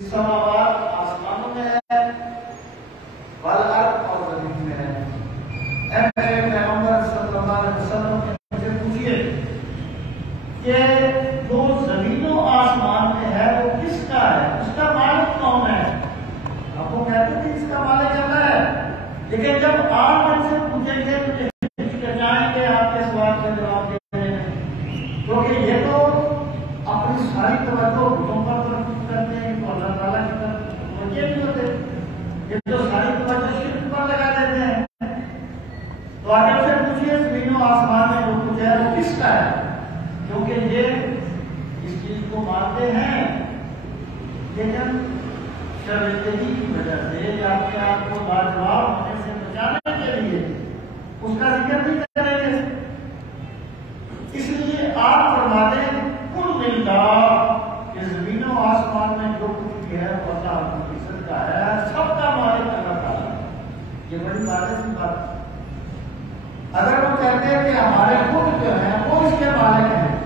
سماوات آسمانوں میں ہے، والارض اور زمین میں ہے۔ اے میرے پیغمبر صلی اللہ علیہ وسلم مجھے پوچھئے کہ جو زمین و آسمان میں ہے وہ کس کا ہے، اس کا مالک کون ہے؟ آپ وہ کہتے تھے اس کا مالک اللہ ہے، لیکن جب آپ ان سے پوچھیں گے تو ہچکچائیں گے آپ کے سوال کا جواب دینے میں، کیونکہ یہ تو اپنی ساری توجہ بتوں پر کرتے ہیں تو اللہ تعالیٰ کی طرف متوجہ نہیں ہوتے، یہ تو ساری توجہ شرک پر لگا دیتے ہیں۔ تو آگے سے پوچھئے زمین و آسمان میں جو کچھ ہے وہ کس کا ہے، کیونکہ یہ اس چیز کو مانتے ہیں لیکن شرمندگی کی وجہ سے یا اپنے آپ کو لاجواب ہونے سے بچانے کے لیے اس کا ذکر نہیں کریں گے۔ اس لیے آپ فرماتے ہیں کل للہ کہ زمین و آسمان میں جو کچھ بھی ہے وہ اللہ رب العزت کا ہے، سب کا مالک اللہ تعالیٰ ہے۔ یہ بڑی واضح سی بات ہے۔ اگر وہ کہتے ہیں کہ ہمارے خود جو ہیں وہ اس کے مالک ہیں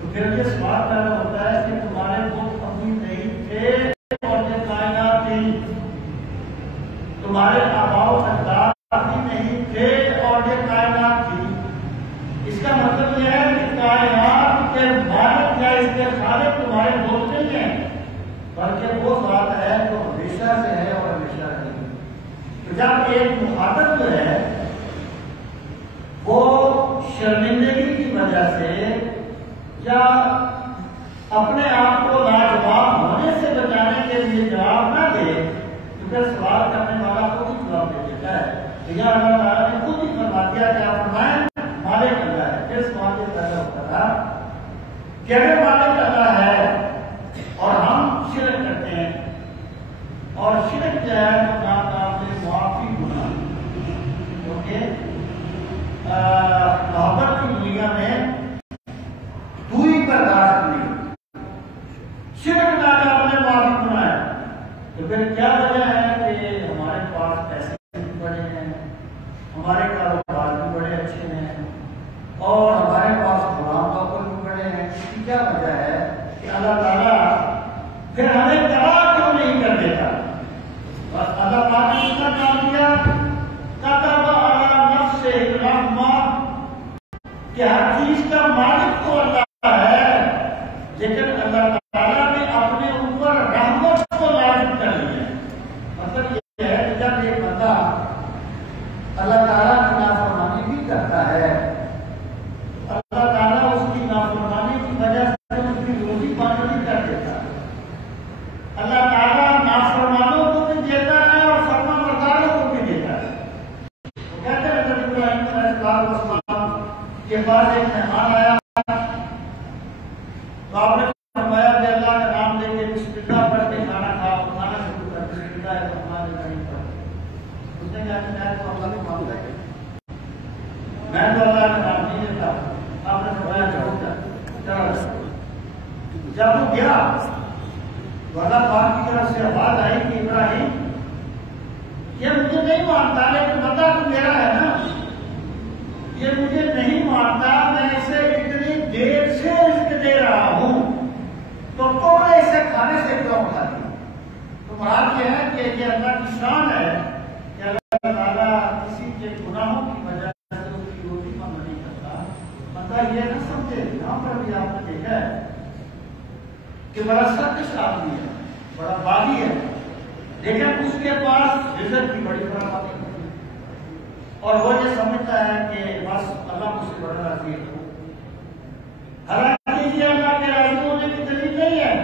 تو پھر یہ سوال پیدا ہوتا ہے کہ تمہارے خود ابھی نہیں تھے اور یہ کائنات تھی، تمہارے آباء و اجداد بھی نہیں تھے اور یہ کائنات تھی۔ اس کا مطلب یہ ہے کہ کائنات کے مالک یا اس کے خالق تمہارے دوست نہیں ہیں، بلکہ وہ ذات ہے جو ہمیشہ سے ہے اور ہمیشہ رہے گی۔ تو جب ایک مخاطب جو ہے وہ شرمندگی کی وجہ سے یا اپنے آپ کو لاجواب ہونے سے بچانے کے لیے جواب نہ دے تو پھر سوال کرنے والا خود ہی جواب دے دیتا ہے۔ یا اللہ تعالیٰ نے خود ہی فرما دیا، کیا فرمائیں؟ مالک اللہ ہے۔ پھر سوال یہ پیدا ہوتا تھا کہ اگر مالک اللہ ہے اور ہم شرک کرتے ہیں، اور شرک جو ہے تو ناکام معافی گناہ، کیونکہ محبت کی دنیا میں دوری برداشت نہیں، شرک ناکام معافی گناہ ہے۔ تو پھر کیا وجہ ہے کہ ہمارے پاس پیسے بھی بڑے ہیں، ہمارے کاروبار بھی بڑے اچھے ہیں اور ہمارے پاس غلام بکر بھی بڑے ہیں؟ اس کی کیا وجہ ہے کہ اللہ تعالیٰ پھر ہمیں تباہ کیوں نہیں کر دیتا؟ بس اللہ تعالیٰ نے اس کا کام کیا، کتب علی نفسہ الرحمہ، کہ ہر چیز کا مالک تو اللہ ہے لیکن اللہ تعالیٰ نے اپنے اوپر رحمت کو لازم کر لیا۔ مطلب یہ ہے کہ جب ایک بندہ اللہ تعالیٰ کی نافرمانی بھی کرتا ہے، اللہ تعالیٰ اس کی نافرمانی کی وجہ سے اس کی روزی پانی بھی کر دیتا ہے۔ اللہ تعالیٰ نافرمانوں کو بھی دیتا ہے اور فرما برداروں کو بھی دیتا ہے۔ وہ کہتے ہیں نبی ابراہیم علیہ السلام کے بعد ایک مہمان آیا تو آپ نے فرمایا کہ اللہ کا نام لے کے بسم اللہ پڑھ کے کھانا کھاؤ، کھانا شروع کر بسم اللہ الرحمن الرحیم پڑھ۔ اس نے کہا کہ میں تو اللہ کو مانتا ہے، میں تو اللہ کا نام نہیں لیتا۔ آپ نے فرمایا چلو۔ جب وہ گیا تو اللہ پاک کی طرف سے آواز آئی کہ ابراہیم یہ مجھے نہیں مانتا لیکن بندہ تو میرا ہے نا، یہ مجھے نہیں مانتا، میں اسے اتنی دیر سے رزق دے رہا ہوں تو تم نے اسے کھانے سے کیوں اٹھا دیا؟ تو مراد یہ ہے کہ یہ اللہ کی شان ہے کہ اللہ تعالیٰ کسی کے گناہوں کی وجہ سے اس کی روزی بند نہیں کرتا۔ بندہ یہ نہ سمجھے، یہاں پر بھی آپ نے دیکھا ہے کہ بڑا سرکش آدمی ہے، بڑا باغی ہے، لیکن اس کے پاس رزق کی بڑی فراوانی ہے اور وہ یہ سمجھتا ہے کہ بس اللہ مجھ سے بڑا راضی ہے۔ حالانکہ یہ اللہ کے راضی ہونے کی دلیل نہیں ہے،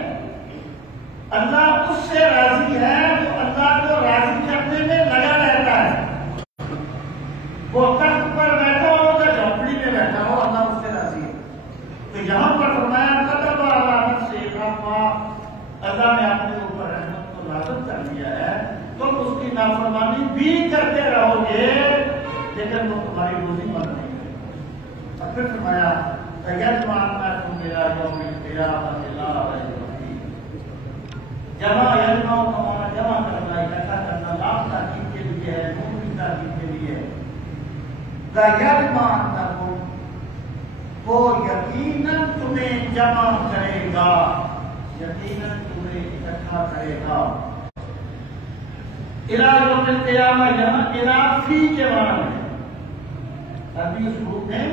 اللہ اس سے راضی ہے جو اللہ کو راضی کرنے میں لگا رہتا ہے۔ وہ تخت پر بیٹھا ہو یا جھونپڑی میں بیٹھا ہو، اللہ اس سے راضی ہے۔ تو یہاں پر فرمایا کتب علی نفسہ الرحمہ، اللہ نے اپنے اوپر رحمت کو لازم کر لیا ہے، تم اس کی نافرمانی بھی کرتے رہو گے لیکن وہ تمہاری روزی بند نہیں کرے گا۔ اور پھر فرمایا یجمعنکم الی یوم القیامۃ لا ریب فیہ، جمع یجمع کا معنی جمع کرنا، اکٹھا کرنا، لام تاکید کے لیے ہے، نون کی تاکید کے لیے ہے۔ یجمعنکم، وہ یقیناً تمہیں جمع کرے گا، یقیناً تمہیں اکٹھا اکٹھا کرے گا. الی یوم القیامہ یہاں الی فی کے معنی میں عربی اسلوب میں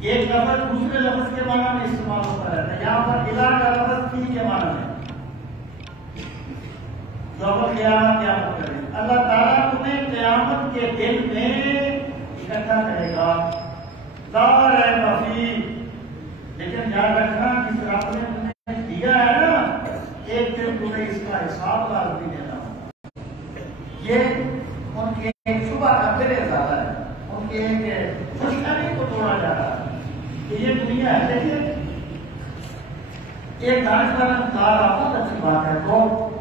ایک لفظ دوسرے لفظ کے معنی میں استعمال ہوتا رہتا ہے. یہاں پر الی کا لفظ فی کے معنی میں یوم القیامہ قیامت کرے. اللہ تعالیٰ تمہیں قیامت کے دن میں اکٹھا کرے گا. لا ریب فیہ، لیکن یاد رکھنا جس رب نے تمہیں دیا ہے نا ایک دن تمہیں اس کا حساب لازمی دینا ہوگا. یہ ان کی ایک شبہ کا پھر زیادہ ہے، ان کی ایک خوشخبری کو توڑا جا رہا ہے کہ یہ دنیا ہے. دیکھیے ایک دانشور نے کہا بہت اچھی بات ہے، تو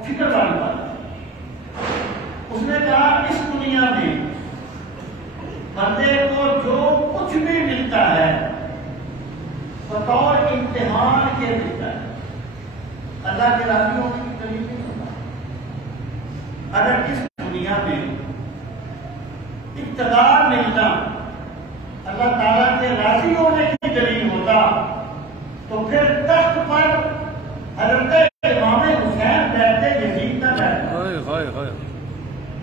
فکر والی بات ہے. اس نے کہا اس دنیا میں بندے کو جو کچھ بھی ملتا ہے بطور امتحان کے ملتا ہے، اللہ کے راضی ہونے کی دلیل نہیں ہوتا. اگر اس دنیا میں اقتدار ملنا اللہ تعالیٰ کے راضی ہونے کی دلیل ہوتا تو پھر تخت پر حضرت امام حسین بیٹھتے یزید نہ بیٹھتا،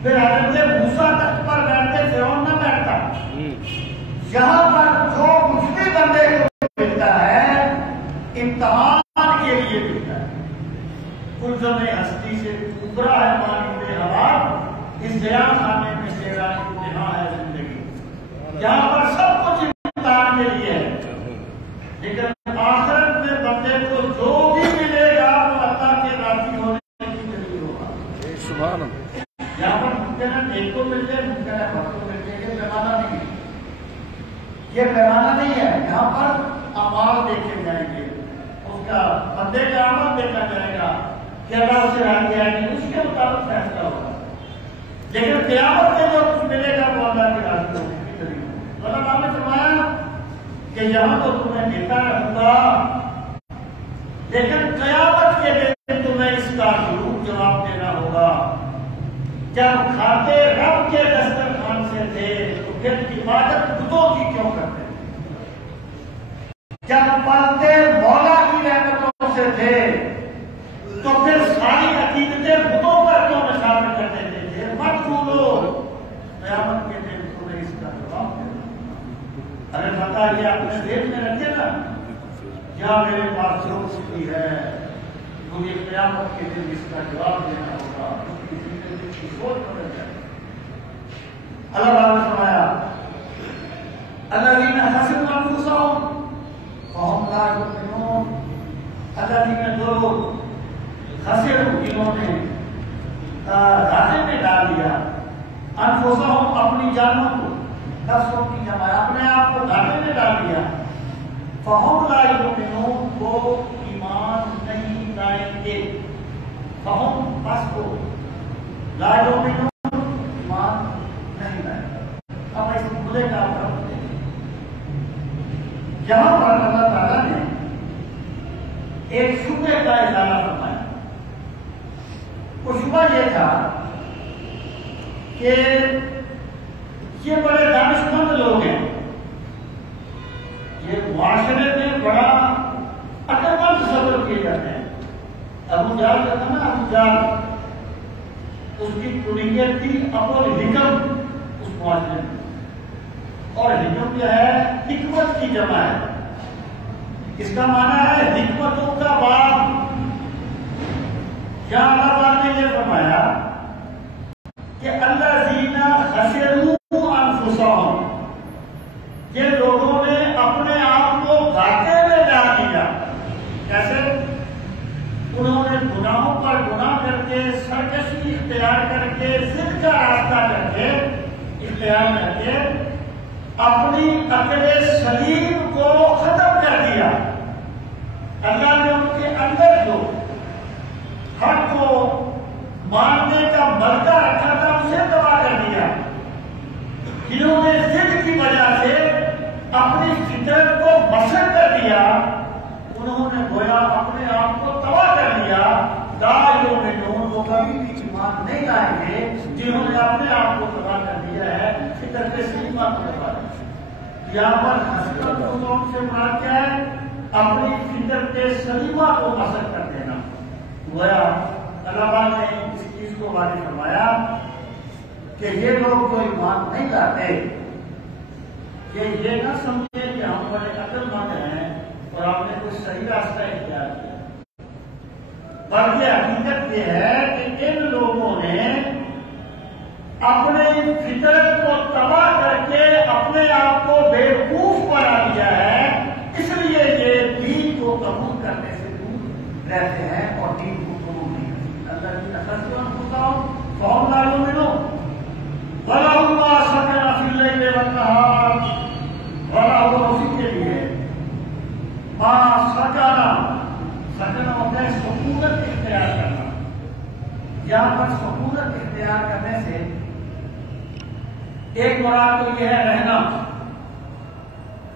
پھر حضرت موسیٰ تخت پر بیٹھتے فرعون نہ بیٹھتا. یہاں پر جو کچھ بھی بندے کو ملتا ہے امتحان کے لیے ملتا ہے. کلزم ہستی سے ابھرا ہے پانی میں ہوا، اس ضیاء خانے میں تیرا امتحان ہے زندگی. یہاں پر سب کچھ امتحان کے لیے ہے، لیکن آخرت میں بندے کو جو بھی ملے گا وہ اللہ کے راضی ہونے کی دلیل ہوگا. سبحان اللہ. یہاں پر ممکن ہے ایک کو مل جائے، ممکن ہے بہت کو مل جائے. یہ پیمانہ نہیں ہے، یہ پیمانہ نہیں ہے. یہاں پر اعمال دیکھے جائیں گے، اس کا بندے کا عمل دیکھا جائے گا کہ اللہ اسے راضی آئے گی، اس کے مطابق فیصلہ ہوگا. لیکن قیامت میں جو کچھ ملے گا وہ اللہ کے راضی ہونے کی دلیل ہوگا. تو اللہ تعالیٰ نے فرمایا کہ یہاں تو تمہیں دیتا رہوں گا، لیکن قیامت کے دن تمہیں اس کا ضرور جواب دینا ہوگا. جب کھاتے رب کے دسترخوان سے تھے تو پھر عبادت بتوں کی کیوں کرتے تھے؟ جب پلتے مولا کی رحمتوں سے تھے تو پھر ساری عقیدتیں بتوں پر کیوں نشان کرتے تھے؟ مت بھولو قیامت کے دن تمہیں اس کا جواب دینا. ارے بتا یہ اپنے ذہن میں رکھے نا، کیا میرے پاس جو سکی ہے مجھے قیامت کے دن اس کا جواب دینا ہوگا. سوچ بدل جائے. اللہ تعالیٰ نے فرمایا الذین خسروا انفسهم فهم لا یؤمنون. الذین جو خسروا جنہوں نے گھاٹے میں ڈال دیا انفسهم اپنی جانوں کو، نفسوں کی جمع اپنے آپ کو گھاٹے میں ڈال دیا. فهم لا یؤمنون وہ ایمان نہیں لائیں گے. فهم بس کو لا یؤمنون ایمان نہیں لائے. اب اس کھلے کا فرق دیکھیں. یہاں پر اللہ تعالیٰ نے ایک شبہ کا ازالہ فرمایا. وہ شبہ یہ تھا کہ یہ بڑے دانش مند لوگ ہیں، یہ معاشرے میں بڑا عقل مند تصور کیے جاتے ہیں. ابو جہل کا تھا نا، ابو جہل اس کی کنیت تھی ابو الحکم اس معاشرے میں، اور حکم جو ہے حکمت کی جمع ہے. اس کا معنی ہے حکمتوں کا باپ. کیا اللہ تعالیٰ نے یہ فرمایا کہ الذین خسروا انفسهم، یہ لوگوں نے اپنے آپ کو گھاٹے میں ڈال دیا. کیسے؟ انہوں نے گناہوں پر گناہ کر کے، سرکشی اختیار کر کے، ضد کا راستہ کر کے اختیار کر کے اپنی عقل سلیم کو ختم کر دیا. اللہ نے ان کے اندر جو حق کو ماننے کا ملکہ رکھا تھا اسے تباہ کر دیا. جنہوں نے ضد کی وجہ سے اپنی فطرت کو مسخ کر دیا، انہوں نے گویا اپنے آپ کو تباہ کر دیا. لا یؤمنون وہ کبھی بھی ایمان نہیں لائیں گے جنہوں نے اپنے آپ کو تباہ کر دیا ہے، فطرت سلیمہ کو تباہ کر دیا. یہاں پر حسرت قوم سے مراد کیا ہے؟ اپنی فطرت سلیمہ کو مسخ کر دینا. گویا علماء نے اس چیز کو واضح فرمایا کہ یہ لوگ جو ایمان نہیں لاتے کہ یہ نہ سمجھے کہ ہم بڑے عقل مند ہیں اور ہم نے کوئی صحیح راستہ اختیار کیا، بلکہ حقیقت یہ ہے کہ ان لوگوں نے اپنے فطرت کو تباہ کر کے اپنے آپ کو بیوقوف بنا لیا ہے، اس لیے یہ دین کو قبول کرنے سے دور رہتے ہیں اور دین کو قبول نہیں کرتے۔ اللہ کی تخصص انفسہم فہم لا یؤمنون وَلَهُ مَا سَكَنَ فِي اللَّيْلِ وَالنَّهَارِ، وَلَهُ اسی کے لیے ما سکن ہوتا ہے سکونت اختیار کرنا۔ یہاں پر سکونت اختیار کرنے سے ایک مراد تو یہ ہے رہنا،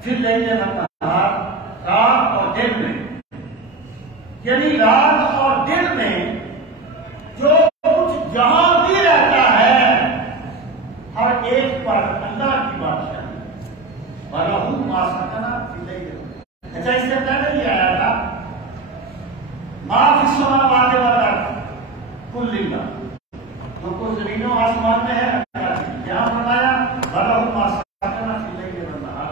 پھر لے کے رات اور دن میں، یعنی رات اور دن میں جو کچھ جہاں بھی رہتا ہے ہر ایک پر اللہ کی بادشاہی۔ وَلَهُ مَا سَكَنَ فِي اللَّيْلِ، اچھا اس سے پہلے یہ آیا تھا مَا فِي السَّمَاوَاتِ وَالْأَرْضِ كُلُّ لِلَّهِ، جو کچھ زمین و آسمان میں ہے یہاں فرمایا وَلَهُ مَا سَكَنَ فِي اللَّيْلِ وَالنَّهَارِ،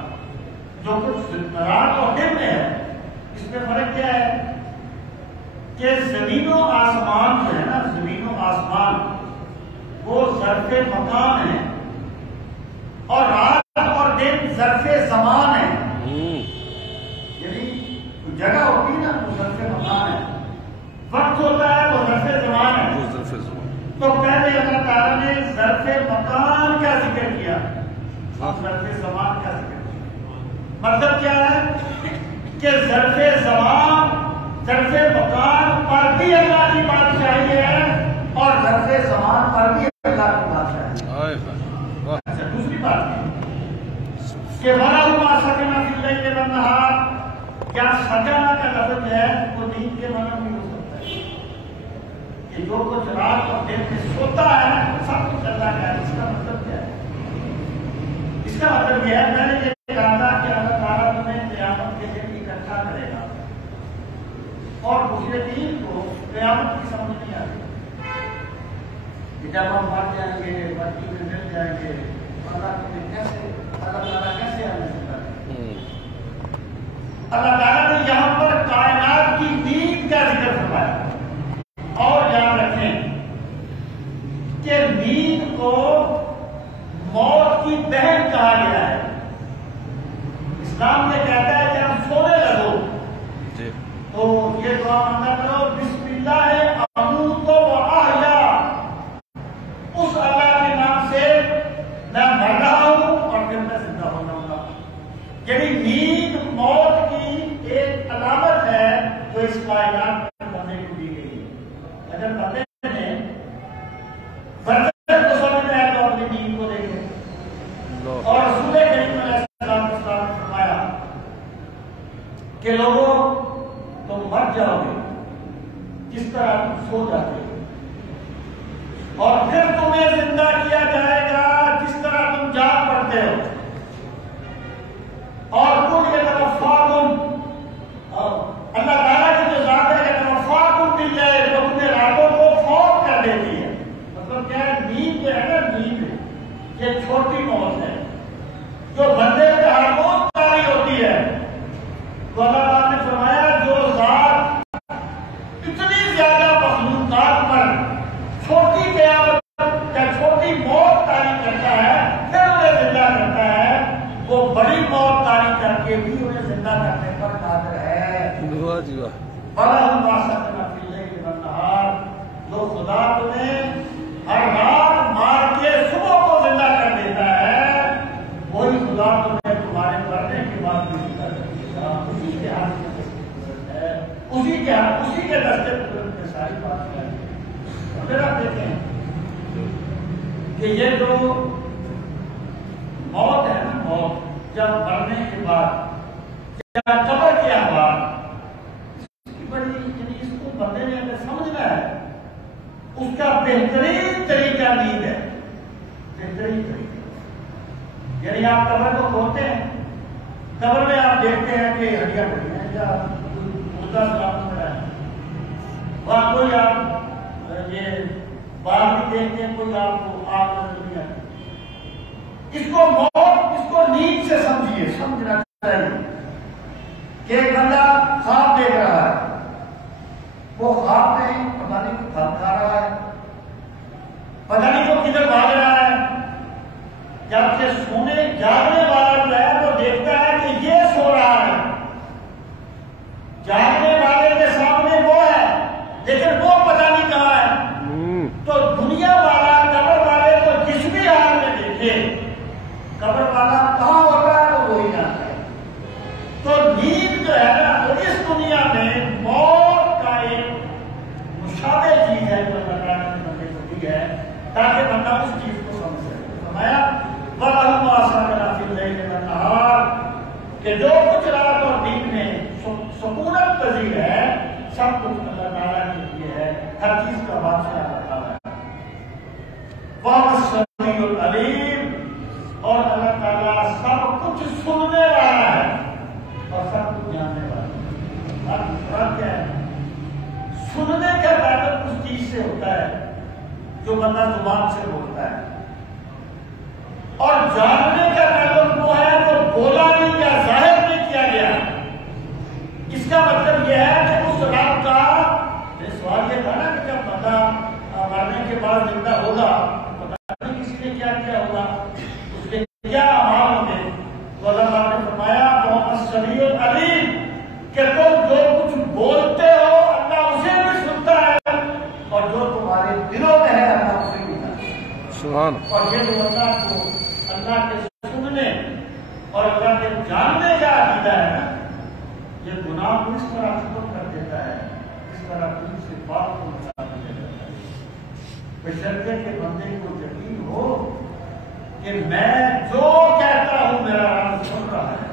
جو کچھ رات اور دن میں ہے۔ اس میں فرق کیا ہے کہ زمین و آسمان جو ہے نا، زمین و آسمان وہ ظرف مکان ہے اور رات اور دن ظرف زمان ہے، یعنی جگہ ہوتی ہے نا وہ ظرف مکان ہے، وقت ہوتا ہے وہ ظرف زمان ہے۔ تو پہلے اللہ تعالیٰ نے ظرف مکان کا ذکر کیا اور ظرف زمان کا ذکر کیا۔ مطلب کیا ہے کہ ظرف زمان ظرف مکان پر بھی اللہ کی بادشاہی ہے اور ظرف زمان پر بھی اللہ کی بادشاہی ہے۔ اچھا دوسری بات کہ وَلَهُ مَا سَكَنَ فِي اللَّيْلِ وَالنَّهَارِ، کیا سکنا کا لفظ ہے وہ دین کے معنی میں ہو سکتا ہے کہ جو کچھ رات اور دن میں سوتا ہے سب کچھ اللہ کا ہے۔ اس کا مطلب کیا ہے؟ اس کا مطلب یہ ہے میں نے یہ کہا تھا کہ اللہ تعالیٰ تمہیں قیامت کے دن اکٹھا کرے گا اور مشرکین کو قیامت کی سمجھ نہیں آتی کہ جب ہم مر جائیں گے مٹی میں مل جائیں گے اللہ تعالیٰ کیسے آنے سکتا ہے؟ اللہ تعالیٰ نے یہاں پر کائنات کی نیند کا ذکر فرمایا، اور یاد رکھیں کہ نیند کو موت کی بہن کہا گیا ہے۔ اسلام نے کہتا ہے کہ ہم سونے لگو تو یہ دعا مانگا کرو بسم اللہ اموت و احیا، اس اللہ کے نام سے میں مر رہا ہوں اور پھر میں زندہ ہو جاؤں گا۔ یعنی نیند موت کی ایک علامت ہے جو اس کائنات میں بندے کو دی گئی ہے۔ اگر بندے نے برکت کو سمجھنا ہے تو اپنی نیند کو دیکھیں، اور رسول کریم علیہ السلام نے فرمایا کہ لوگوں تم مر جاؤ گے جس طرح تم سو جاتے ہو، اور پھر تمہیں زندہ کیا جائے گا جس طرح تم جاگ پڑتے ہو، اور تم یہ توفاکم، اللہ تعالیٰ کی جو ذات ہے کہ توفاکم مل جائے تو تمہیں راتوں کو فوت کر دیتی ہے۔ مطلب کیا ہے؟ نیند جو ہے نا، نیند یہ چھوٹی موت ہے جو بندے پہ ہر روز جاری ہوتی ہے۔ تو اللہ تعالیٰ نے فرمایا جو ذات اتنی زیادہ مخلوقات پر چھوٹی قیامت یا چھوٹی موت طاری کرتا ہے پھر انہیں زندہ کرتا ہے، وہ بڑی موت طاری کر کے بھی انہیں زندہ کرنے پر قادر ہے۔ وَلَهُ مَا سَكَنَ فِي اللَّيْلِ وَالنَّهَارِ، جو خدا تمہیں ہر رات مار کے صبح کو زندہ کر دیتا ہے، وہی خدا تمہیں تمہارے مرنے کے بعد بھی زندہ کر دے گا۔ اسی کے ہاتھ میں قدرت ہے، اسی کے دستے قدرت میں ساری بات ہے۔ پھر آپ دیکھیں کہ یہ جو موت ہے نا، موت جب مرنے کے بعد یا قبر کے بعد، اس کی بڑی یعنی اس کو بندے نے اگر سمجھنا ہے اس کا بہترین طریقہ نیند ہے، بہترین طریقہ۔ یعنی آپ قبر کو کھولتے ہیں، قبر میں آپ دیکھتے ہیں کہ ہڈیاں پڑی ہیں یا مردہ سلامت پڑا ہے، وہاں کوئی آپ دیکھتے ہیں کوئی آپ کو آگ نظر نہیں آتی. اس کو موت، اس کو نیند سے سمجھیے، سمجھنا چاہیے کہ ایک بندہ خواب دیکھ رہا ہے، وہ خواب میں پتہ نہیں وہ پھل کھا رہا ہے، پتہ نہیں وہ کدھر بھاگ رہا ہے. جبکہ سونے جاگنے والا جو ہے وہ دیکھتا ہے کہ یہ سو رہا ہے، جاگنے والے کے سامنے وہ ہے لیکن وہ پتہ نہیں کہاں ہے. تو دنیا والا قبر والے کو جس بھی حال میں دیکھے، قبر والا کہاں ہوتا ہے تو وہی جانتا ہے. تو نیند جو ہے نا وہ اس دنیا میں موت کا ایک مشابہ چیز ہے جو اللہ تعالیٰ نے بندے کو دی ہے تاکہ بندہ اس چیز کو سمجھ سکے. فرمایا وَلَهُ مَا سَكَنَ فِي اللَّيْلِ وَالنَّهَارِ کہ جو کچھ رات اور دن میں سکونت پذیر ہے سب کچھ اللہ تعالیٰ نے دیے ہے، ہر چیز کا بادشاہ اللہ تعالیٰ ہے. وَهُوَ السَّمِيعُ الْعَلِيمُ اور اللہ تعالیٰ سب کچھ سننے والا ہے اور سب کچھ جاننے والا ہے. اب فرق کیا ہے؟ سننے کا تعلق اس چیز سے ہوتا ہے جو بندہ زبان سے بولتا ہے، اور جاننے کا تعلق وہ ہے جو بولا نہیں یا ظاہر نہیں کیا گیا. اس کا مطلب یہ ہے کہ اس رب کا سوال یہ تھا نا کہ جب بندہ مرنے کے بعد زندہ ہوگا پتہ نہیں کسی نے کیا کیا ہوگا، اس کے کیا اعمال ہوں گے. تو اللہ نے فرمایا وَهُوَ السَّمِيعُ الْعَلِيمُ کہ تم جو کچھ بولتے ہو اللہ اسے بھی سنتا ہے اور جو تمہارے دلوں میں ہے اللہ اسے بھی سنتا ہے. سبحان. اور یہ جو اللہ کو اللہ کے سننے اور اللہ کے جاننے کا عقیدہ ہے نا، یہ گناہ کو اس طرح ختم کر دیتا ہے، اس طرح دل سے بات کو نکال دیتا ہے. بشرطے کہ بندے کو یقین ہو کہ میں جو کہتا ہوں میرا رب سن رہا ہے،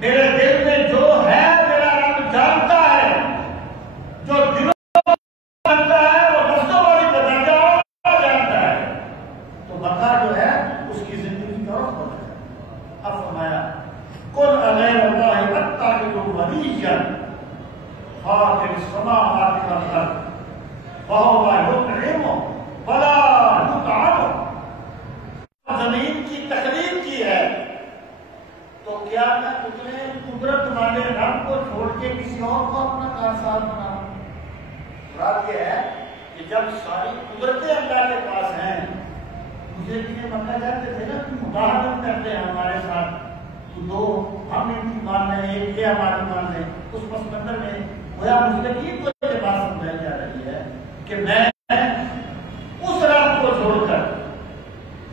میرے دل میں جو ہے میرا رب جانتا ہے، جو دلوں میں جانتا ہے وہ نفسوں والی بدرجہ جانتا ہے. تو بندہ جو ہے اس کی زندگی کا رخ بدل ہے. اب فرمایا قُلْ أَغَيْرَ اللَّهِ أَتَّخِذُ وَلِيًّا فَاطِرَ السَّمَاوَاتِ وَالْأَرْضِ وَهُوَ يُطْعِمُ وَلَا يُطْعَمُ. زمین کی تقریر کی ہے تو کیا میں اتنے قدرت والے رب کو چھوڑ کے کسی اور کو اپنا کارساز بناؤں؟ بات یہ ہے کہ جب ساری قدرتیں اللہ کے پاس ہیں، مجھے یہ بندہ کہتے تھے نا کہ مداحمت کرتے ہیں ہمارے ساتھ، تو دو ہم ان کی مان لیں ایک یہ ہماری مان لیں. اس مسمندر میں گویا مستقیم کو یہ بات سمجھائی جا رہی ہے کہ میں اس رب کو چھوڑ کر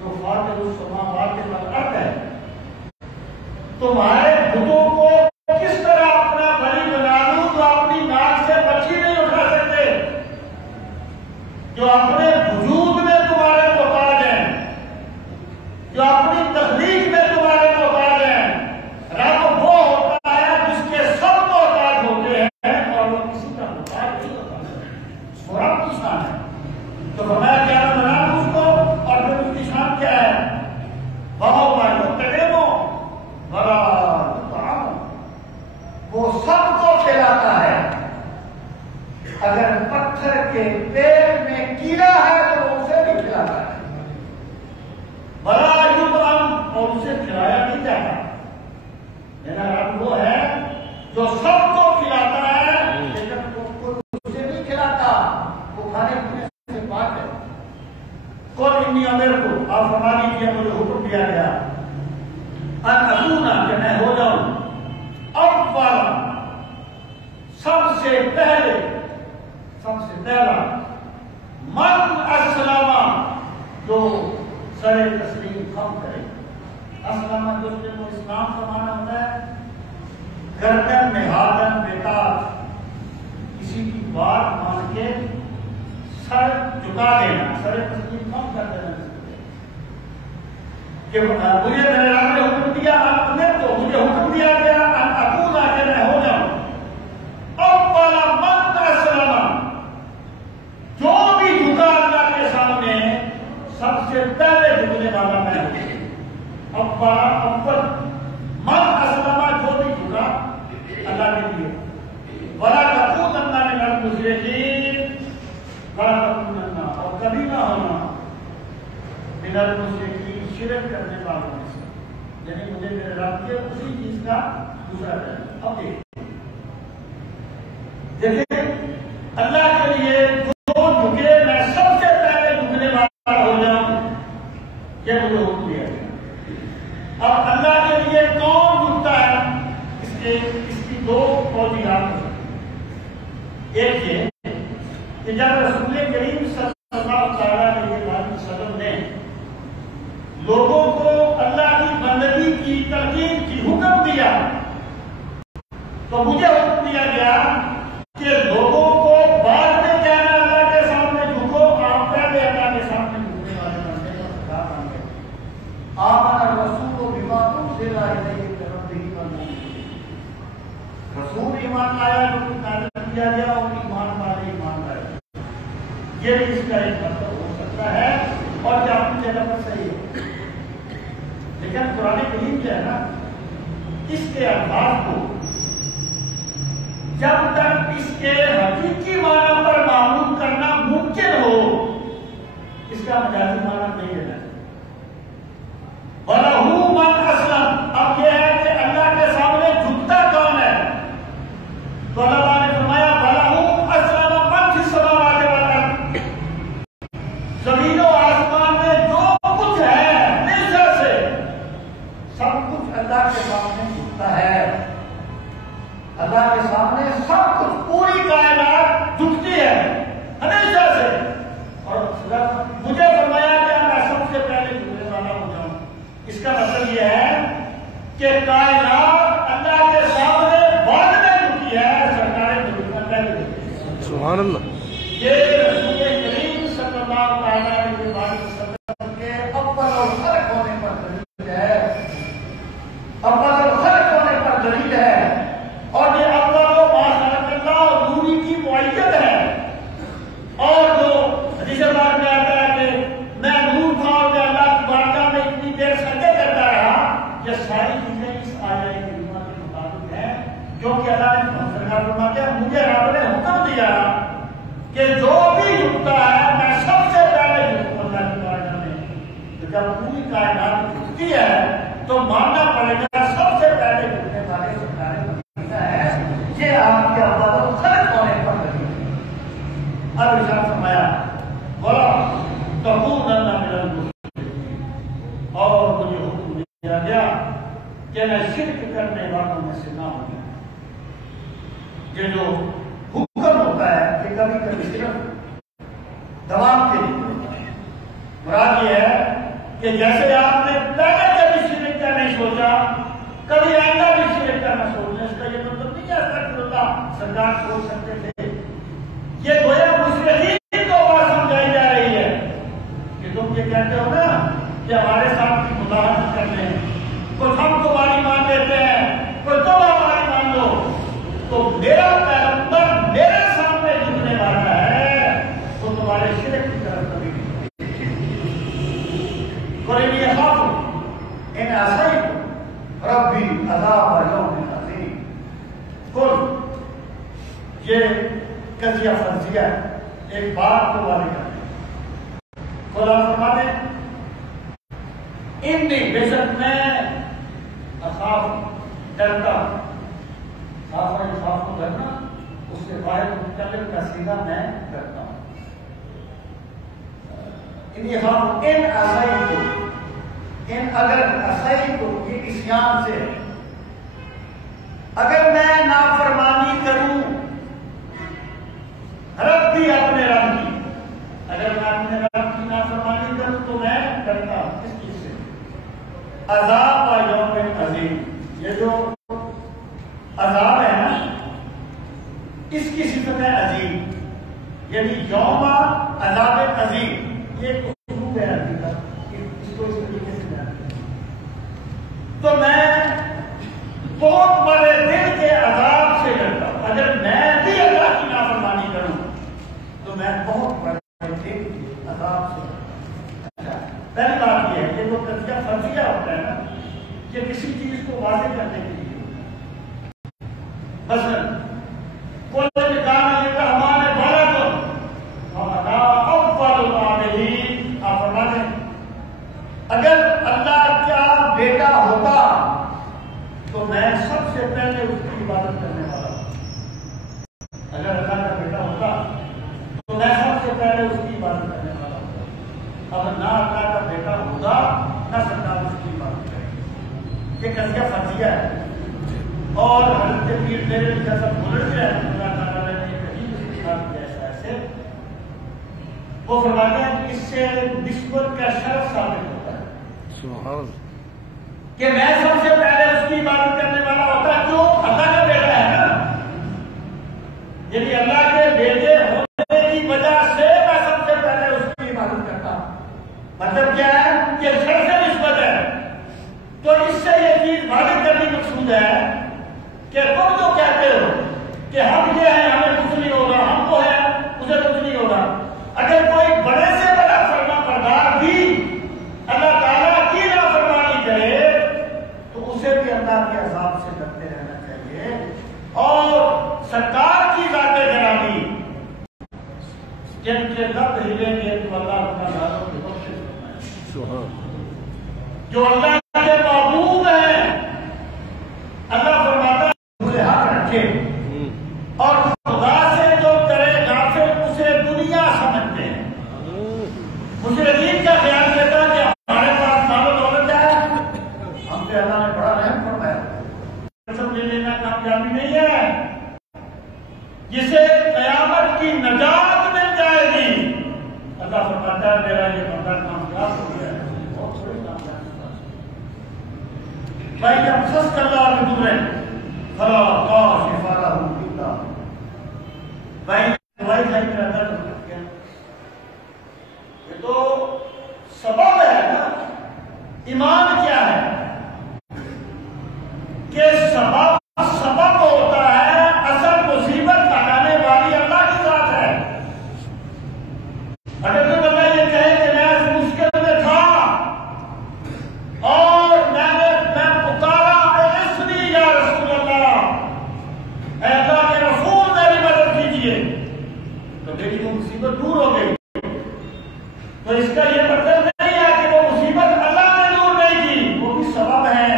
جو فاطر السماوات والارض ہے تمہارے بتوں کو کس طرح اپنا بلی بنا لوں جو اپنی ناک سے بچی نہیں اٹھا سکتے، جو اپنے وجود میں تمہارے محتاج ہیں، جو اپنی تخلیق میں تمہارے محتاج ہیں. رب وہ ہوتا ہے جس کے سب محتاج ہوتے ہیں اور وہ کسی کا محتاج نہیں ہوتا. وہ رب کی شان ہے. تو فرمایا کیا میں بنا لوں اس کو، اور پھر اس کی شان کیا ہے؟ وَهُوَ يُطْعِمُ وَلَا يُطْعَمُ وہ سب کو کھلاتا ہے. اگر پتھر کے پیٹ میں کیڑا ہے تو وہ اسے بھی کھلاتا ہے. وَلَا يُطْعَمُ اور اسے کھلایا نہیں جاتا. میرا رب وہ ہے جو سب کو کھلاتا ہے لیکن وہ اسے نہیں کھلاتا، وہ کھانے پینے سے پاک ہے. قُلْ إِنِّي أُمِرْتُ آپ فرما دیجیے مجھے حکم دیا گیا ان اکون کہ میں ہو جاؤں اول سب سے پہلا من اسلم جو سر تسلیم خم کرے. اسلم جو اسلام کا معنی ہوتا ہے گردن نہادن بےتاج، کسی کی بات مان کے سر جھکا دینا، سر تسلیم خم کر دینا. کہ مجھے میرے رب نے حکم دیا تو مجھے حکم دیا گیا ان اکون کہ میں ہو جاؤں اول من اسلم جو بھی جھکا اللہ کے سامنے سب سے پہلے جھکنے والا میں ہوں. اول من اسلم جو بھی جھکا اللہ کے لیے. ولا تکونن من المشرکین، ولا تکونن اور کبھی نہ ہونا من المشرکین شرک کرنے والوں میں سے، یعنی مجھے میرے رب کے اسی چیز کا دوسرا ہے۔ اب دیکھیں اللہ کے لیے جو جھکے میں سب سے پہلے جھکنے والا ہو جاؤں، یہ مجھے حکم دیا گیا۔ اب اللہ کے لیے کون جھکتا ہے، اس کی دو توضیحات ہیں۔ ایک یہ کہ جب رسول کریم صلی اللہ علیہ وسلم نے لوگوں کو اللہ کی بندگی کی تلقین کی حکم دیا، تو مجھے حکم دیا گیا کہ لوگوں کو بعد میں کہنا اللہ کے سامنے جھکو، آپ پہلے اللہ کے سامنے جھکنے والے بننے کا خطاب آ گیا۔ آمن الرسول بما انزل الیہ من ربہ والمؤمنون، رسول ایمان لایا جو تعلق کیا گیا اور ایمان والے ایمان لائے، یہ بھی اس کا ایک مطلب ہو سکتا ہے اور جو اپنی جگہ پر صحیح ہے۔ لیکن قرآن کریم جو ہے نا، اس کے الفاظ کو جب تک اس کے حقیقی معنی پر معلوم کرنا ممکن ہو، اس کا مجازی معنی نہیں لینا ہے۔ وَلَهُ مَنْ أَسْلَمَ، اب یہ ہے کہ اللہ کے سامنے جھکتا کون ہے؟ تو اللہ نے فرمایا وَلَهُ أَسْلَمَ مَنْ فِي السَّمَاوَاتِ وَالْأَرْضِ، زمین و آسمان میں جو کچھ ہے ہمیشہ سے سب کچھ اللہ کے سامنے جھکتا ہے۔ اللہ کے سامنے سب کچھ، پوری کائنات جھکتی ہے ہمیشہ سے، اور مجھے فرمایا کہ میں سب سے پہلے جھکنے والا ہو جاؤں۔ اس کا مطلب یہ ہے کہ کائنات اللہ کے سامنے بعد میں جھکی ہے، سرکار جھکنا پہلے جھکی ہے۔ سبحان اللہ۔ یہ رسول کریم صلی اللہ علیہ وسلم کے اول الخلق ہونے پر دلیل ہے، اول الخلق ہونے پر دلیل ہے، اور یہ اول و ما خلق اللہ دوری کی معیت ہے۔ اور جو حدیث پاک میں آتا ہے کہ میں نور تھا اور میں اللہ کی بارگاہ میں اتنی دیر سجدے کرتا رہا، یہ ساری چیزیں اس آیہ کریمہ کے مطابق ہیں، جو کہ اللہ نے سرکار فرماتے ہیں مجھے رب نے حکم دیا کہ جو بھی جھکتا ہے میں سب سے پہلے جھکوں اللہ کی بارگاہ میں۔ تو جب پوری کائنات جھکتی ہے تو ماننا پڑے گا سب سے پہلے جھکنے والے سرکار ہے، یہ آپ کے اول الخلق ہونے پر دلیل ہے۔ اب ارشاد فرمایا وَلَا تَكُونَنَّ مِنَ الْمُشْرِكِينَ، اور مجھے حکم دیا گیا کہ میں شرک کرنے والوں میں سے نہ ہوں۔ یہ جو حکم ہوتا ہے کہ کبھی کبھی صرف دوام کے لیے ہوتا ہے، مراد یہ ہے کہ جیسے آپ نے پہلے کبھی شرک کا نہیں سوچا، کبھی آئندہ بھی شرک کرنا سوچنا، اس کا یہ مطلب نہیں ہے استغفر اللہ سرکار سوچ سکتے تھے۔ یہ گویا مشرکین کو بات سمجھائی جا رہی ہے کہ تم یہ کہتے ہو نا کہ ہمارے ساتھ کی مداحت کر لیں، کچھ ہم تمہاری مان لیتے ہیں، کچھ تم ہماری مان لو، تو میرا پیغمبر میرے سامنے جھکنے والا ہے، وہ تمہارے شرک کی طرف کبھی نہیں۔ قُلْ يَخَافُ إِنْ عَصَيْتُ رَبِّي عَذَابَ يَوْمٍ عَظِيمٍ۔ قُلْ، یہ قضیہ فرضیہ ایک بات کو واضح کرتے ہیں۔ قُلْ فرماتے ہیں انی، بے شک میں اخاف ڈرتا ہوں۔ خاف کو ڈرنا، اس سے باہر متکلم کا سیدھا میں ڈرتا ہوں۔ انی اخاف ان عصیت، ان اگر عصیت یہ عصیان سے، اگر میں نافرمانی کروں ربی اپنے رب کی، اگر میں اپنے رب کی نافرمانی کروں تو میں ڈرتا ہوں کس چیز سے؟ عذاب یوم عظیم، یہ جو عذاب ہے نا اس کی صفت ہے عظیم، یعنی یوم عذاب عظیم، یہ ایک اسلوب ہے حقیقت، اس کو اس طریقے سے بیان کیا۔ تو میں بہت بڑے دن کے عذاب سے ڈرتا ہوں، اگر میں بھی اللہ کی نافرمانی کروں تو میں بہت بڑے دن کے عذاب سے ڈرتا ہوں۔ پہلی بات یہ ہے کہ جو قضیہ فرضیہ ہوتا ہے نا، یہ کسی چیز کو واضح کرنے کے لیے، مثلا کوئی کام ہے کہ ہمارے بھارت یہ قضیہ فرضیہ ہے. اور حضرت پیر میرے جیسا بزرگ ہے اللہ تعالیٰ نے ایک عجیب استعمال کیا ایسے وہ فرماتے ہیں کہ اس سے نسبت کا شرف ثابت ہوتا ہے. سبحان اللہ. کہ میں سب سے پہلے اس کی عبادت کرنے والا ہوتا ہے جو اللہ کا بیٹا ہے نا, یعنی اللہ کے بیٹے ہونے کی وجہ سے میں سب سے پہلے اس کی عبادت کرتا ہوں. مطلب کیا ہے کہ سر سے نسبت ہے. تو اس سے یہ چیز عبادت کرنی مقصود ہے کہ تم جو کہتے ہو کہ ہم یہ ہیں ہمیں کچھ نہیں ہوگا, ہم کو ہے اسے کچھ نہیں ہوگا, اگر کوئی بڑے سے بڑا فرما بردار بھی اللہ تعالیٰ کی نافرمانی کرے تو اسے بھی اللہ کے عذاب سے ڈرتے رہنا چاہیے. اور سرکار کی ذات گرامی جن کے لب ہلیں گے تو اللہ اپنا داروں کی بخشش فرمائے. جو اللہ کے محبوب ہیں اللہ فرماتا ہے برے حق رکھے اور خدا سے جو کرے غافل اسے دنیا سمجھتے ہیں. مشرکین کا خیال کرتا ہے کہ ہمارے پاس مال و دولت ہے, ہم پہ اللہ نے بڑا رحم فرمایا. سب لے لینا کامیابی نہیں ہے. جسے قیامت کی نجات مل جائے گی اللہ فرماتا ہے میرا یہ بندہ کامیاب ہو گیا ہے. بہت تھوڑی کامیاب بھائی افسوس کر رہا ہے تمہیں فلا کاشف لہ الا بھائی دوائی کھائی میرا درد ہو گیا. یہ تو سبب ہے نا. ایمان کیا ہے کہ سبب ہوتا ہے, اصل مصیبت ہٹانے والی اللہ کی ذات ہے. اگر کوئی بندہ یہ کہے کہ میں اس مشکل میں تھا اور میں پکارا اس لیے یا رسول اللہ, اے اللہ کے رسول میری مدد کیجیے, تو میری وہ مصیبت دور ہو گئی. تو اس کا یہ مطلب نہیں ہے کہ وہ مصیبت اللہ نے دور نہیں کی, وہ بھی سبب ہے.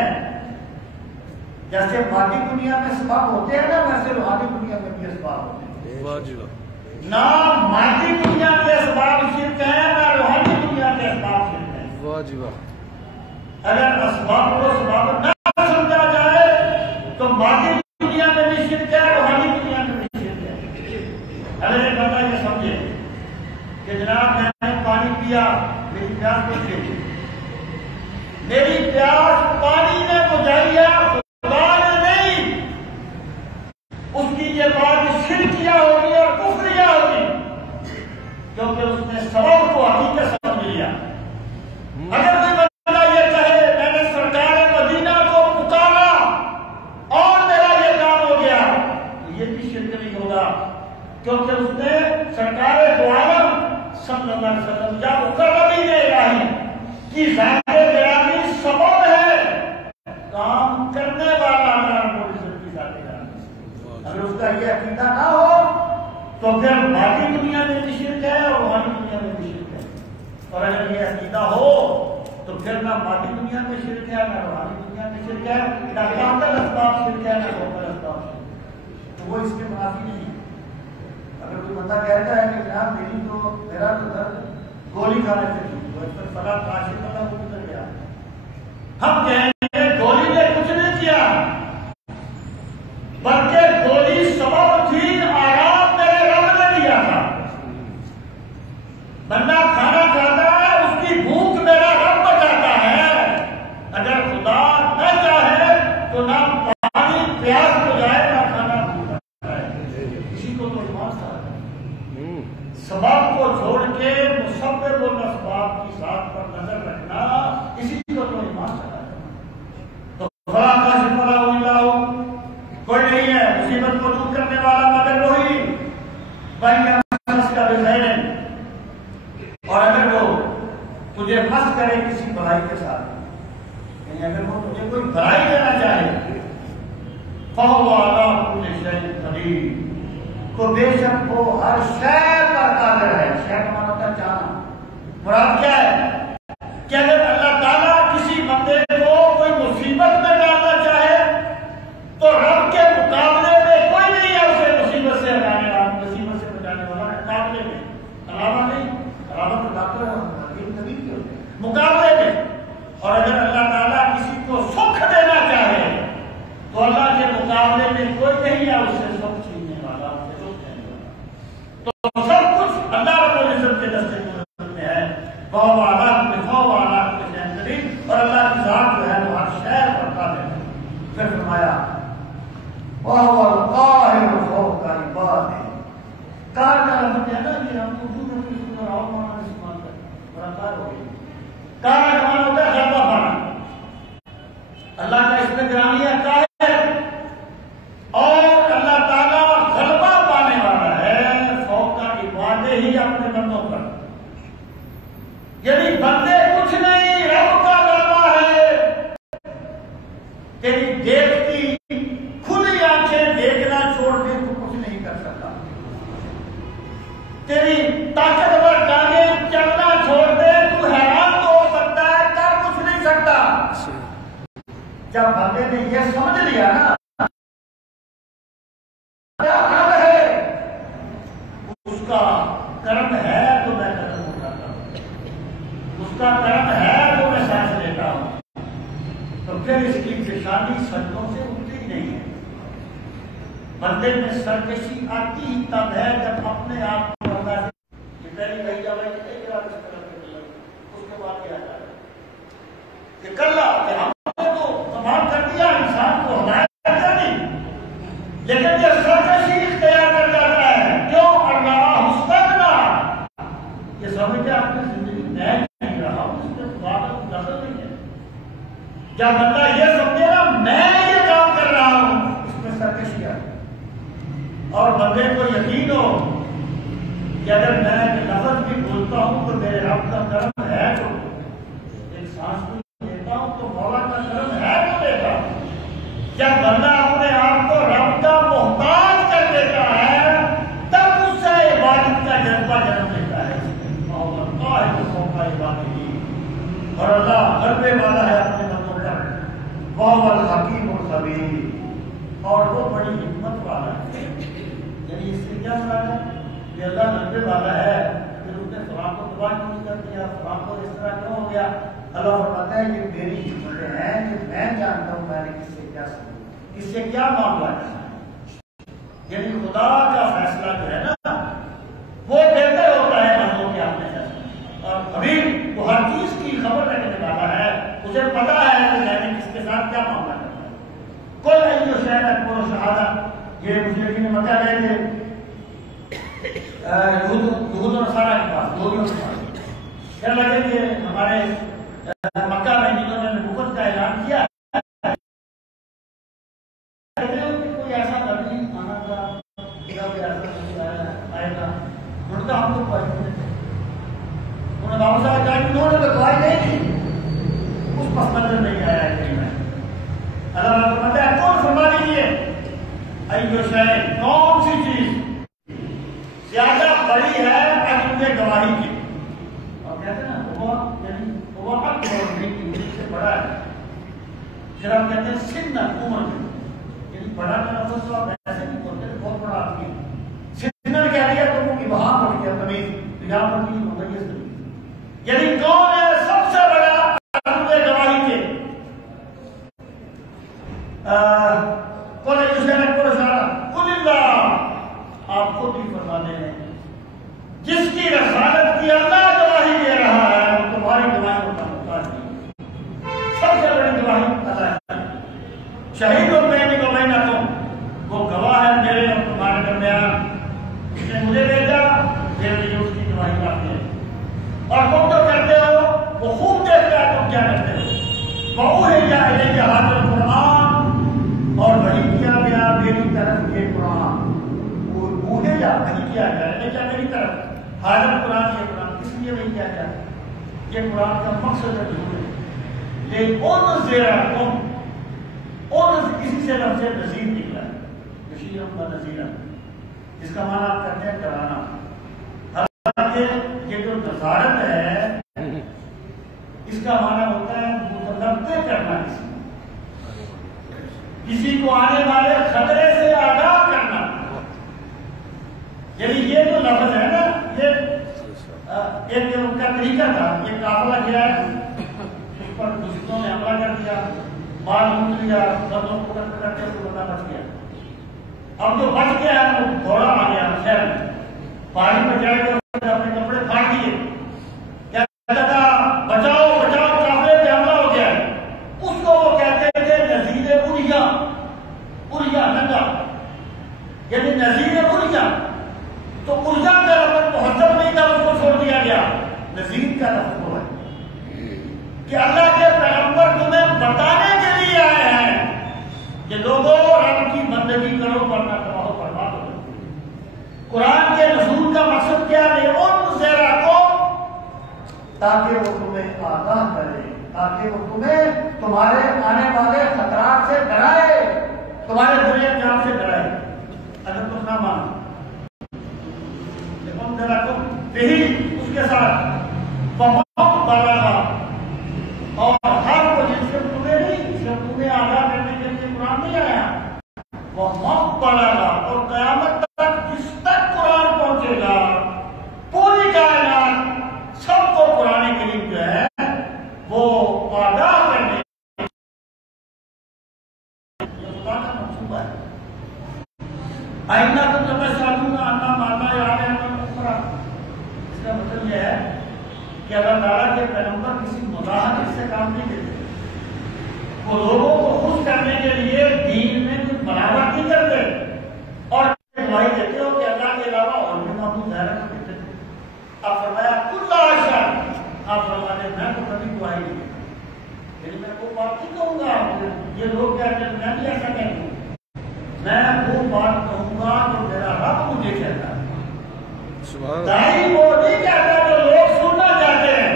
جیسے مادی دنیا میں اسباب ہوتے ہیں نا ویسے روحانی دنیا میں بھی اسباب ہوتے ہیں. نہ مادی دنیا کے اسباب شرک ہیں نہ روحانی دنیا کے اسباب شرک ہیں. اگر اسباب کو اسباب نہ سمجھا جائے تو مادی دنیا میں بھی شرک ہے, روحانی دنیا میں بھی شرک ہے. اگر ایک بندہ یہ سمجھے کہ جناب میں نے پانی پیا میری پیاس بجھ گئی, میری پیاس پانی نے بجھائی ہے خدا نے نہیں, اس کی یہ بات شرکیہ ہوگی اور کفریہ ہوگی کیونکہ اس نے سبب کو حقیقت سمجھ لیا. اگر کوئی بندہ یہ کہے میں نے سرکار مدینہ کو پکارا اور میرا یہ کام ہو گیا, یہ بھی شرک نہیں ہوگا کیونکہ اس نے سرکار دو عالم صلی اللہ علیہ وسلم یا مقربین الہی کی ذات گرامی سبب ہے, کام کرنے والا رب العزت کی ذات گرامی. اگر اس کا یہ عقیدہ نہ ہو تو پھر مادی دنیا میں بھی شرک ہے اور روحانی دنیا میں بھی شرک ہے. اور اگر یہ عقیدہ ہو تو پھر نہ مادی دنیا میں شرک ہے نہ روحانی دنیا میں شرک ہے, نہ قاتل اسباب شرک ہے نہ قاتل اسباب شرک ہے. تو وہ اس کے منافی نہیں ہے. اگر کوئی بندہ کہتا ہے کہ جناب میرا تو درد گولی کھانے سے ٹھیک ہوا, اس پر فلاں کاشف اللہ کو گزر گیا, ہم کہیں گے گولی نے کچھ نہیں کیا بلکہ گولی سبب تھی, آرام میرے رب نے دیا تھا. بندہ کھانا کھاتا ہے اس کی بھوک میرا رب بچاتا ہے. اگر خدا نہ چاہے تو نہ پانی پیاس ہو جائے نہ کھانا بھوک ہے. اسی کو تو ایمان سمجھتا ہے. سبب کو چھوڑ کے مسبب الاسباب کی ذات پر نظر رکھنا اسی کو تو ایمان سمجھتا ہے. تو فلا کاشف لہ الا ہو, کوئی نہیں ہے مصیبت کو دور کرنے والا مگر وہی. بھائی کا بخیر, اور اگر وہ تجھے پھنس کرے کسی بھلائی کے ساتھ, یعنی اگر وہ تجھے کوئی بھلائی دینا چاہے فَهُوَ عَلَىٰ كُلِّ شَيْءٍ قَدِيرٌ, تو بے شک وہ ہر شے پر قادر ہے. شے کا مطلب ہوتا ہے چاہنا. مراد کیا ہے کہ اگر اللہ تعالیٰ کسی بندے کو کوئی مصیبت میں ڈالنا چاہے تو رب کے مقابلے میں کوئی نہیں ہے اسے مصیبت سے ہٹانے والا, مصیبت سے بچانے والا. مقابلے میں, علاوہ نہیں, علاوہ تو ڈاکٹر مقابلے میں. اور اگر اللہ تعالیٰ کسی کو سکھ دینا اور اللہ کی ذات جو ہے وہ ہر شہر پر قادر ہے. پھر فرمایا وَهُوَ الْقَاهِرُ فَوْقَ عِبَادِهِ. کار کا لفظ ہے نا یہ ہم اردو میں بھی اس کو راؤ مانا استعمال کرتے ہیں. بڑا کار ہو گیا. کار کا مانا ہوتا ہے غلبہ پانا. اللہ کا اس میں گرامی ہے قاہر، اور اللہ تعالیٰ غلبہ پانے والا ہے فوق عبادہ ہی اپنے بندوں پر. یعنی بندے کچھ نہیں، رب کا غلبہ ہے. تیری دیکھتی کھلی آنکھیں دیکھنا چھوڑ دے تو کچھ نہیں کر سکتا. تیری طاقتور ٹانگیں چلنا چھوڑ دے تو حیران تو ہو سکتا ہے، کر کچھ نہیں سکتا. جب بندے نے یہ سمجھ لیا نا رب ہے، اس کا کرم ہے تو میں قدم اٹھاتا ہوں، اس کا کرم ہے تو میں سانس لیتا ہوں. تو پھر اس کی پیشانی سڑکوں سے اٹھتی نہیں ہے. بندے میں سرکشی آتی ہی تب ہے جب اپنے آپ کو بندہ اس کے بعد کیا جائے کہ کل ہم نے تو تمام کر دیا، انسان کو ہدایت کر دی، لیکن یہ سرکشی اختیار کر جاتا ہے. کیوں؟ اللہ مستغنا، یہ سمجھتے اپنی زندگی میں نہیں رہا ہوں، اس میں واقعی دخل نہیں ہے. جب بندہ یہ سمجھے نا میں یہ کام کر رہا ہوں، اس میں سرکشی ہے. اور بندے کو یقین ہو کہ اگر میں لفظ بھی بولتا ہوں تو میرے رب کا کرم ہے، تو ایک سانس بھی لیتا ہوں تو مولا کا کرم ہے تو دیتا ہوں. جب بندہ اپنے آپ کو رب کا محتاج کر دیتا ہے تب اس سے عبادت کا جذبہ جنم لیتا ہے. اور اللہ غلبے والا ہے اپنے بندوں پر. وَهُوَ الْحَكِيمُ الْخَبِيرُ، اور وہ بڑی حکمت والا ہے. یعنی اس سے کیا مراد ہے کہ اللہ غلبے والا ہے، پھر اس نے فلاں کو تباہ کیوں کر دیا، فلاں کو اس طرح کیوں ہو گیا. اللہ فرماتا ہے یہ میری حکمتیں ہیں کہ میں جانتا ہوں میں نے کس سے کیا سمجھا، کس سے کیا معاملہ کرنا ہے. یعنی خدا کا فیصلہ جو ہے نا وہ بہتر ہوتا ہے بندوں کے اپنے فیصلے. اور ابھی وہ ہر چیز کی خبر رکھنے والا ہے، اسے پتا ہے کہ میں نے کس کے ساتھ کیا معاملہ کرنا ہے. کوئی نہیں جو شہر اکبر و شہادت یہ مشرکین مکہ گئے تھے یہود و نصارہ کے پاس، یہودیوں کے پاس. کہنے لگے کہ ہمارے مکہ میں جنہوں نے نبوت کا اعلان کیا کوئی ایسا نبی آنا تھا، آئے گا، انہوں نے ہم کو کوئی نہیں تھے. انہوں نے واپس آ کہا کہ انہوں نے بتوائی نہیں تھی، اس پس منظر نہیں آیا ہے کہیں میں. اللہ فرماتا ہے کون فرما دیجیے ایو شے، کون سی چیز زیادہ بڑی ہے عدم گواہی کی. اور کہتے ہیں نا وہ یعنی وہ اکبر سے بڑا ہے. پھر ہم کہتے ہیں سن عمر میں، یعنی بڑا کا لفظ تو آپ ایسے نہیں بولتے، بہت بڑا آدمی. سن کہہ دیا تو وہ وہاں پڑ گیا تمیز، یہاں پر بھی ممیز تمیز. یعنی کون ہے سب سے بڑا عدم گواہی کے؟ آپ خود بھی فرمانے ہیں جس کی رسالت کی اللہ گواہی دے رہا ہے وہ تمہاری گواہی کا محتاج نہیں. سب سے بڑی گواہی اللہ ہے. شہید ہو بینی کو میں نہ تم، وہ گواہ ہے میرے اور تمہارے درمیان. اس نے مجھے بھیجا، میرے لیے اس کی گواہی کافی ہے. اور تم جو کرتے ہو وہ خوب دیکھتا ہے تم کیا کرتے ہو. وَأُوحِيَ إِلَيَّ هَٰذَا الْقُرْآنُ، اور وحی کیا گیا میری طرف یہ قرآن. وہی کیا جائے کیا میری طرف حاضر قرآن. یہ قرآن کس لیے وہی کیا جائے؟ یہ قرآن کا مقصد ہے کسی سے لفظ نذیر نکلا ہے، بشیرا و نذیرا، اس کا معنی آپ کرتے ہیں ڈرانا. حالانکہ یہ جو نظارت ہے اس کا معنی ہوتا ہے متنبع کرنا، کسی کو آنے والے خطرے سے آگاہ کرنا. یعنی یہ جو لفظ ہے نا یہ ایک ان کا طریقہ تھا. یہ قافلہ گیا ہے، اس پر دشمنوں نے حملہ کر دیا، مال لوٹ لیا، بندوں کو پکڑ کے بندہ بچ گیا. اب جو بچ گیا ہے وہ دوڑا آ گیا شہر میں، پہاڑی پہ چڑھ کے اپنے کپڑے پھاڑ دیے. کیا کہتا تاکہ وہ تمہیں آگاہ کرے، تاکہ وہ تمہیں تمہارے آنے والے خطرات سے ڈرائے، تمہارے دنیا جان سے ڈرائے۔ اگر تم نہ مانو یہی اس کے ساتھ بہت بڑا اور ہر وہ جس سے تمہیں نہیں، صرف تمہیں آگاہ کرنے کے لیے قرآن نہیں آیا، وہ بہت بڑا اور قیامت تک جس تک قرآن پہنچے گا پوری کائنات سب کو قرآن کریم جو ہے وہ آگاہ کرنے کا منصوبہ ہے۔ آئندہ تم جب ساتھوں کا آنا ماننا یا آنے اس کا مطلب یہ ہے کہ اللہ تعالیٰ کے پیغمبر کسی مزاحمت سے کام نہیں دیتے، وہ لوگوں کو خوش کرنے کے لیے دین میں کچھ بناوٹ نہیں کرتے اور گواہی دیتے ہو کہ اللہ کے علاوہ اور بھی معبود ہے۔ آپ فرمایا کل عاشق، آپ فرماتے میں تو کبھی گواہی نہیں دیتا، لیکن میں وہ بات نہیں کہوں گا یہ لوگ کہتے ہیں میں بھی ایسا کہوں گا، میں وہ بات کہوں گا جو میرا رب مجھے کہتا ہے۔ دائی وہ نہیں کہتا جو لوگ سننا چاہتے ہیں،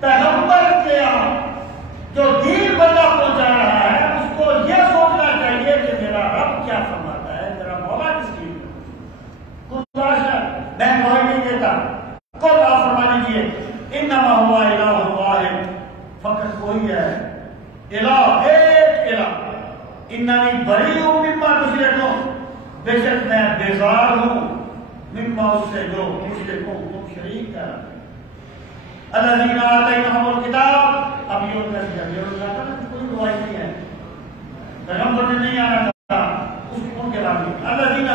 پیغمبر کے جو دین بندہ پہنچا رہا ہے اس کو یہ سوچنا چاہیے کہ میرا رب کیا فرماتا ہے، میرا مولا کس کی میں گواہی نہیں دیتا۔ کل آپ فرما لیجیے انما هو الہ واحد، فقط وہی ہے الہ، ایک الہ، اننی بریء مما تشرکون، بے شک میں بیزار ہوں مما اس سے جو مشرکون تم شریک کر رہے ہیں۔ الذین آتیناہم الکتاب، اب یہ ہوتا ہے کوئی گواہی نہیں ہے، پیغمبر نے نہیں آنا تھا اس کی ان کے بعد الذین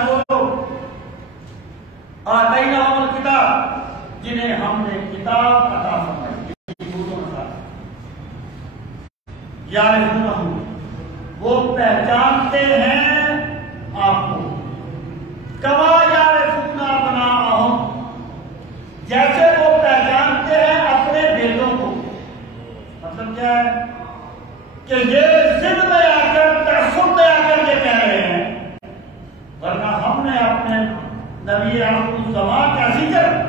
آتیناہم الکتاب، جنہیں ہم نے کتاب عطا فرمائی، یعرفونہ، وہ پہچانتے ہیں آپ کو، کما یعرفون ابناءہم، جیسے وہ پہچانتے ہیں اپنے بیٹوں کو۔ مطلب کیا ہے کہ یہ ضد میں آ کر تعصب میں آ کر یہ کہہ رہے ہیں، ورنہ ہم نے اپنے نبی الزمان کا ذکر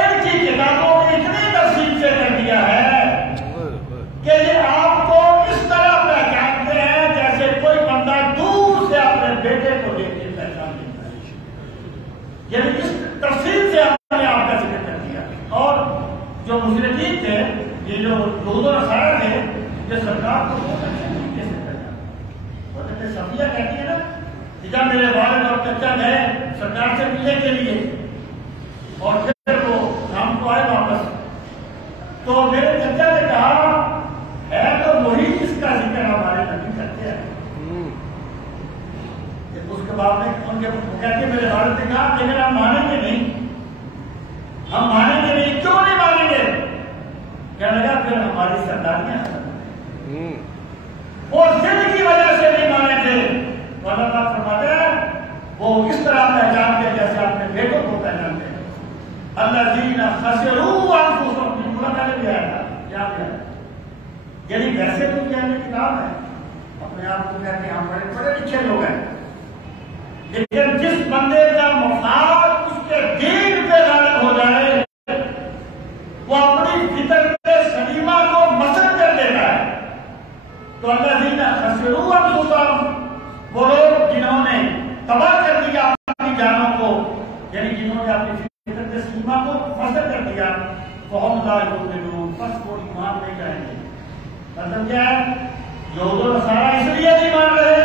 ان کی کتابوں میں اتنی تفصیل سے کر دیا ہے کہ یہ آپ کو اس طرح پہچانتے ہیں جیسے کوئی بندہ دور سے اپنے بیٹے کو دیکھ کے پہچان لیتا ہے۔ یعنی اس تفصیل سے ہم نے آپ کا ذکر کر دیا۔ اور جو مشرکین تھے، یہ جو یہود و نصارہ تھے، یہ سرکار کو بہت اچھے طریقے سے پہچانتے۔ حضرت صفیہ کہتی ہے نا کہ جب میرے والد اور چچا گئے سرکار سے ملنے کے لیے اور پھر وہ شام کو آئے واپس، تو میرے چچا نے کہا ہے تو وہی جس کا ذکر ہمارے نبی کرتے ہیں۔ اس کے بعد میں ان کے کہتے میرے والد نے کہا لیکن ہم مانیں گے نہیں، ہم مانیں گے نہیں، کیوں نہیں مانیں گے؟ کہنے لگا پھر ہماری سرداریاں وہ ضد کی وجہ سے نہیں مانے تھے۔ تو اللہ تعالیٰ فرماتے ہیں وہ اس طرح پہچانتے جیسے اپنے بیٹوں کو پہچانتے ہیں۔ الذین خسروا انفسہم، پورا پہلے بھی آیا تھا، یاد ہے؟ یعنی ویسے تو کیا کتاب ہے، اپنے آپ کو کہتے ہیں ہم بڑے پڑھے لکھے لوگ ہیں، لیکن جس بندے کا مفاد اس کے دین پہ غالب ہو جائے وہ اپنی فطرت سلیمہ کو مسخ کر دیتا ہے۔ تو الذین خسروا انفسہم، وہ لوگ جنہوں نے تباہ کر دیا اپنی جانوں کو، یعنی جنہوں نے اپنی فطرت سلیمہ کو مسخ کر دیا، فہم لا یؤمنون، پس وہ ایمان نہیں لائیں گے۔ مطلب کیا ہے؟ یہود و نصارہ اس لیے نہیں مان رہے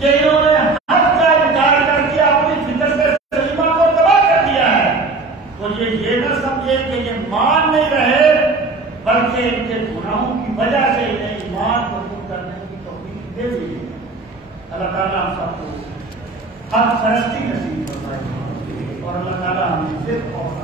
کہ انہوں نے حق کا انکار کر کے اپنی فطرت سلیمہ کو تباہ کر دیا ہے۔ تو یہ نہ سمجھے کہ یہ مان نہیں رہے، بلکہ ان کے گناہوں کی وجہ سے انہیں ایمان قبول کرنے کی توفیق دے دی ہے۔ اللہ تعالیٰ ہم سب کو حق پرستی نصیب فرمائے اور اللہ تعالیٰ ہمیں صرف اور